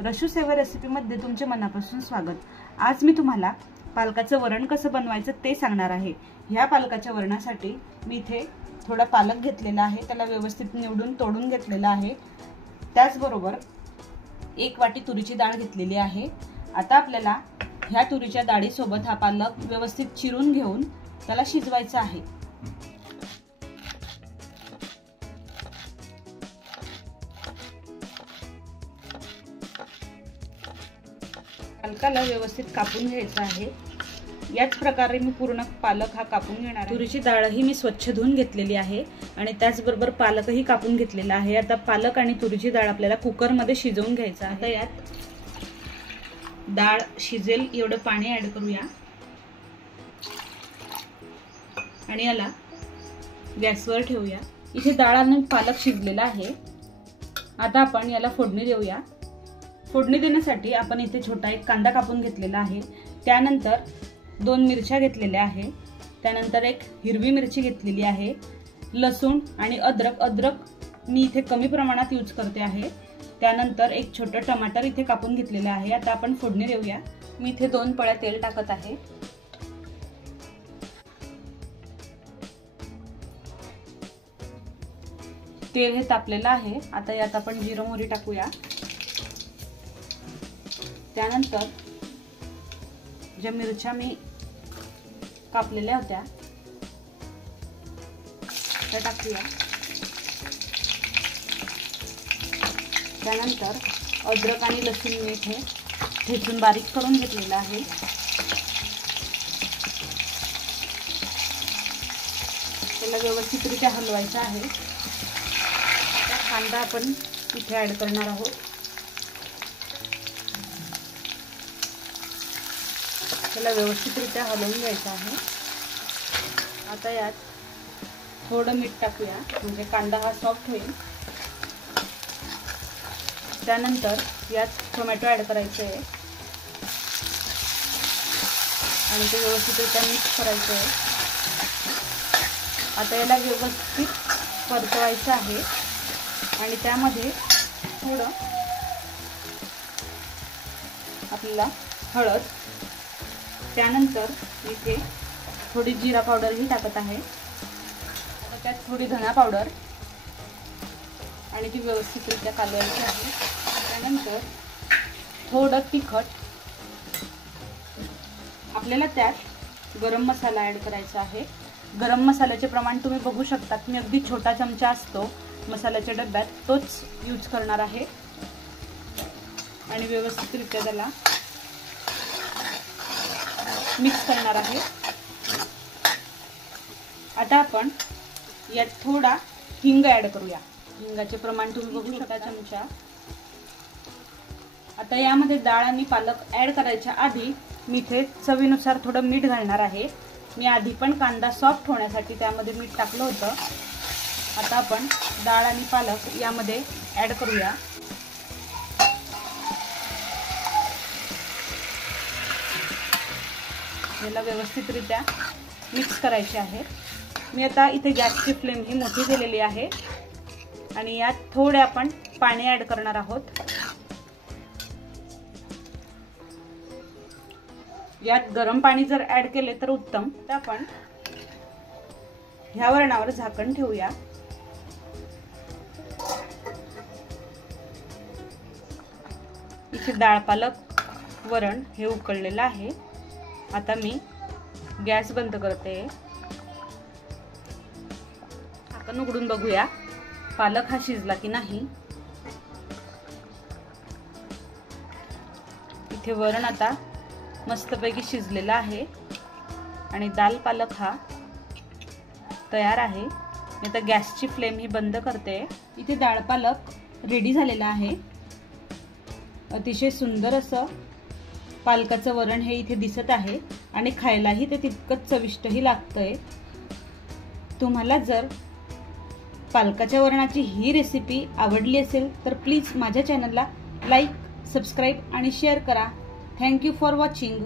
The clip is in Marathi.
रशू सेवा रेसिपीमध्ये तुमचे मनापासून स्वागत। आज मी तुम्हाला पालकाचं वरण कसं बनवायचं ते सांगणार आहे। ह्या पालकाच्या वरणासाठी मी इथे थोडा पालक घेतलेला आहे, त्याला व्यवस्थित निवडून तोडून घेतलेला आहे। त्याचबरोबर 1 वाटी तुरीची डाळ घेतलेली आहे। आता आपल्याला ह्या तुरीच्या डाळीसोबत हा पालक व्यवस्थित चिरून घेऊन त्याला शिजवायचा आहे। पालकाला व्यवस्थित कापून घ्यायचा आहे। याच प्रकारे मी पूर्ण पालक हा कापून घेणार आहे। तुरीची डाळही मी स्वच्छ धुवून घेतलेली आहे आणि त्याचबरोबर पालकही कापून घेतलेला आहे। आता पालक आणि तुरीची डाळ आपल्याला कुकर मध्ये शिजवून घ्यायचं आहे। आता यात डाळ शिजेल एवढं पाणी ऍड करूया आणि याला गॅसवर ठेवूया। इथे डाळ आणि पालक शिजलेला आहे। आता आपण याला फोडणी देऊया। फोडणी देण्यासाठी आपण इथे छोटा एक कांदा कापून घेतलेला आहे, त्यानंतर 2 मिरच्या घेतलेल्या आहे, त्यानंतर एक हिरवी मिरची घेतलेली आहे, लसूण आणि अद्रक मी इथे कमी प्रमाणात यूज करते आहे, त्यानंतर एक छोटा टमाटर इथे कापून घेतलेला आहे। आता आपण फोडणी देऊया। मी इथे 2 पळ्या तेल टाकत आहे। तेल हे तापलेलं आहे। आता यात आपण जिरं मोहरी टाकूया। त्यानंतर ज्या मिरच्या मी कापलेल्या होत्या त्या टाकूया। त्यानंतर अद्रक आणि लसूण मी इथे ठेचून बारीक करून घेतलेला आहे। त्याला व्यवस्थितरित्या हलवायचं आहे। कांदा आपण इथे ऍड करणार आहोत। त्याला व्यवस्थितरित्या हलवून घ्यायचं आहे। आता यात थोडं मीठ टाकूया, म्हणजे कांदा हा सॉफ्ट होईल। त्यानंतर यात टोमॅटो ऍड करायचे आहे आणि ते व्यवस्थितरित्या मिक्स करायचं आहे। आता याला व्यवस्थित परतवायचं आहे आणि त्यामध्ये थोडं आपल्याला हळद, त्यानंतर इथे थोडी जिरा पावडर ही टाकत आहे, त्यात थोडी धना पावडर आणि ती व्यवस्थितरित्या कालवायची आहे। त्यानंतर थोडं तिखट, आपल्याला त्यात गरम मसाला ऍड करायचा आहे। गरम मसाल्याचे प्रमाण तुम्ही बघू शकता, मी अगदी छोटा चमचा असतो मसाल्याच्या डब्यात तोच यूज करणार आहे आणि व्यवस्थितरित्या त्याला मिक्स करणार आहे। आता आपण यात थोडा हिंग ऍड करूया। हिंगाचे प्रमाण तुम्ही बघू शकता चमचा। आता यामध्ये डाळ आणि पालक ऍड करायच्या आधी मी इथे चवीनुसार थोडं मीठ घालणार आहे। मी आधी पण कांदा सॉफ्ट होण्यासाठी त्यामध्ये मीठ टाकलं होतं। आता आपण डाळ आणि पालक यामध्ये ऍड करूया। याला व्यवस्थितरित्या मिक्स करायचे आहे। मी आता इथे गॅसची फ्लेम ही मोठी केलेली आहे आणि यात थोडे आपण पाणी ऍड करणार आहोत। यात गरम पाणी जर ऍड केले तर उत्तम। तर आपण ह्या वरणावर झाकण ठेवूया। इथे डाळ पालक वरण हे उकळलेलं आहे। आता मी गॅस बंद करते। झाकण उघडून बघूया पालक हा शिजला की नाही। इथे वरण आता मस्तपैकी शिजलेला आहे आणि दाल पालक हा तयार आहे। मी आता गॅसची फ्लेम ही बंद करते। इथे डाळ पालक रेडी झालेला आहे। अतिशय सुंदर असं पालकाचं वरण हे इथे दिसत आहे आणि खायलाही ते तितकंच चविष्टही लागतंय। तुम्हाला जर पालकाच्या वरणाची ही रेसिपी आवडली असेल तर प्लीज माझ्या चॅनलला लाईक, सबस्क्राईब आणि शेअर करा। Thank you for watching.